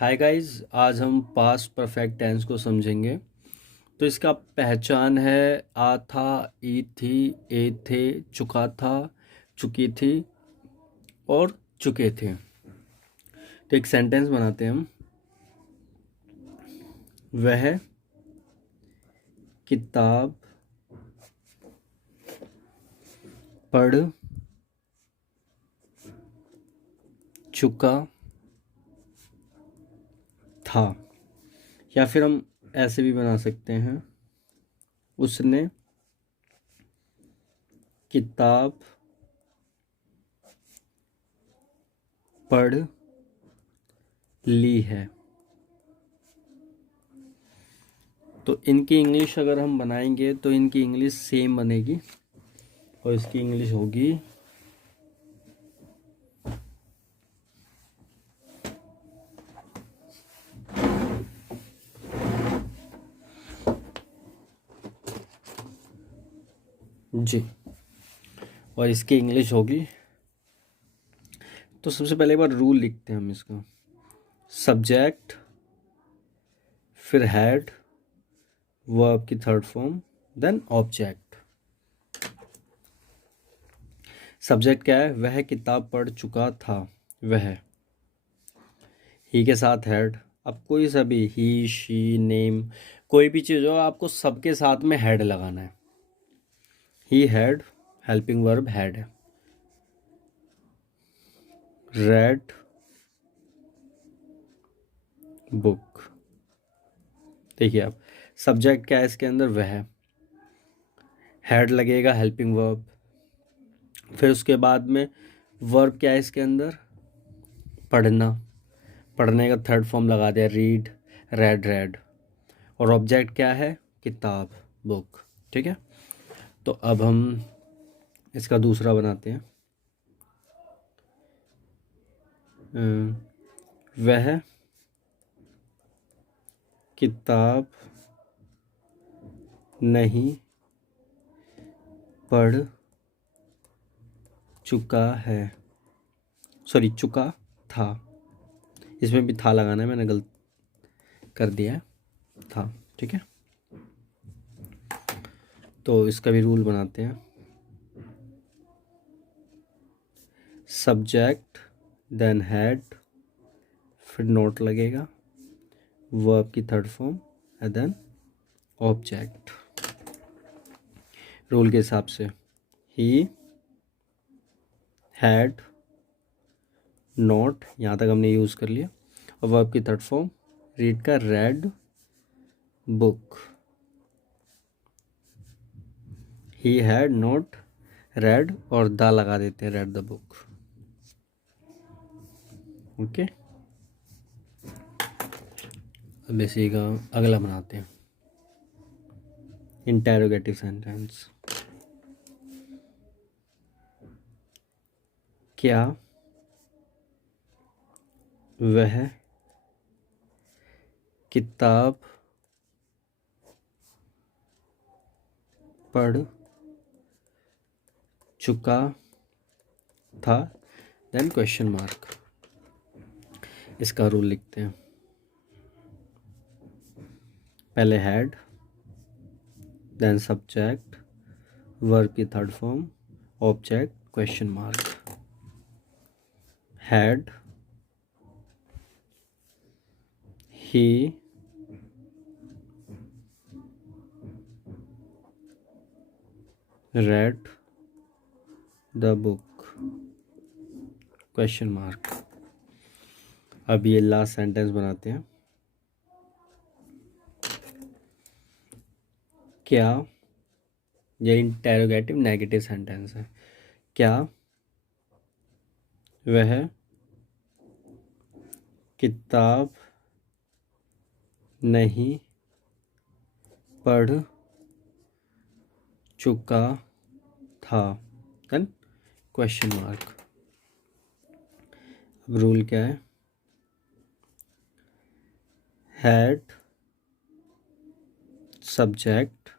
Hi guys, आज हम past perfect tense को समझेंगे। तो इसका पहचान है आ था, ई थी, ए थे, चुका था, चुकी थी और चुके थे। तो एक सेंटेंस बनाते हैं हम। वह किताब पढ़ चुका था, या फिर हम ऐसे भी बना सकते हैं, उसने किताब पढ़ ली है। तो इनकी इंग्लिश अगर हम बनाएंगे तो इनकी इंग्लिश सेम बनेगी और इसकी इंग्लिश होगी जी, और इसकी इंग्लिश होगी। तो सबसे पहले एक बार रूल लिखते हैं हम इसका। सब्जेक्ट, फिर हैड, वर्ब की third form, then object. Subject क्या है? वह किताब पढ़ चुका था। वह, ही के साथ हैड। अब कोई सा भी ही, शी, नेम, कोई भी चीज़ हो, आपको सबके साथ में हैड लगाना है। He had, helping verb had है। Red book. देखिए आप, सब्जेक्ट क्या है इसके अंदर? वह, हैड लगेगा हेल्पिंग वर्ब, फिर उसके बाद में वर्ब क्या है इसके अंदर? पढ़ना। पढ़ने का थर्ड फॉर्म लगा दिया, रीड, रेड रेड। और ऑब्जेक्ट क्या है? किताब, बुक। ठीक है, तो अब हम इसका दूसरा बनाते हैं। वह किताब नहीं पढ़ चुका है, सॉरी चुका था। इसमें भी था लगाना है, मैंने गलत कर दिया है, था। ठीक है, तो इसका भी रूल बनाते हैं। सब्जेक्ट, देन हैड, फिर नोट लगेगा, वर्ब की third form, and then object. Rule के हिसाब से ही हैड, नोट, यहाँ तक हमने यूज़ कर लिया, और वर्ब की थर्ड फॉर्म, रीड का red book. He had note red, और द लगा देते हैं, रेड द बुक। ओके, अब इसी का अगला बनाते हैं, इंटेरोगेटिव सेंटेंस। क्या वह किताब पढ़ चुका था? Then question mark. इसका रूल लिखते हैं। पहले हैड, देन सब्जेक्ट, वर्ब की third form, object, question mark. Had, he read the book, question mark. अब ये लास्ट सेंटेंस बनाते हैं। क्या, ये इंटेरोगेटिव नेगेटिव सेंटेंस है। क्या वह किताब नहीं पढ़ चुका था? Then question mark. अब रूल क्या है? Had, subject,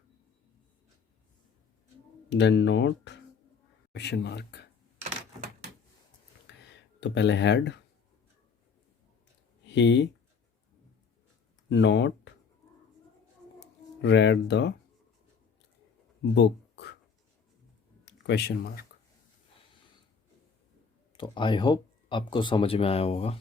then not, question mark. तो पहले had, he not read the book question mark. तो आई होप आपको समझ में आया होगा।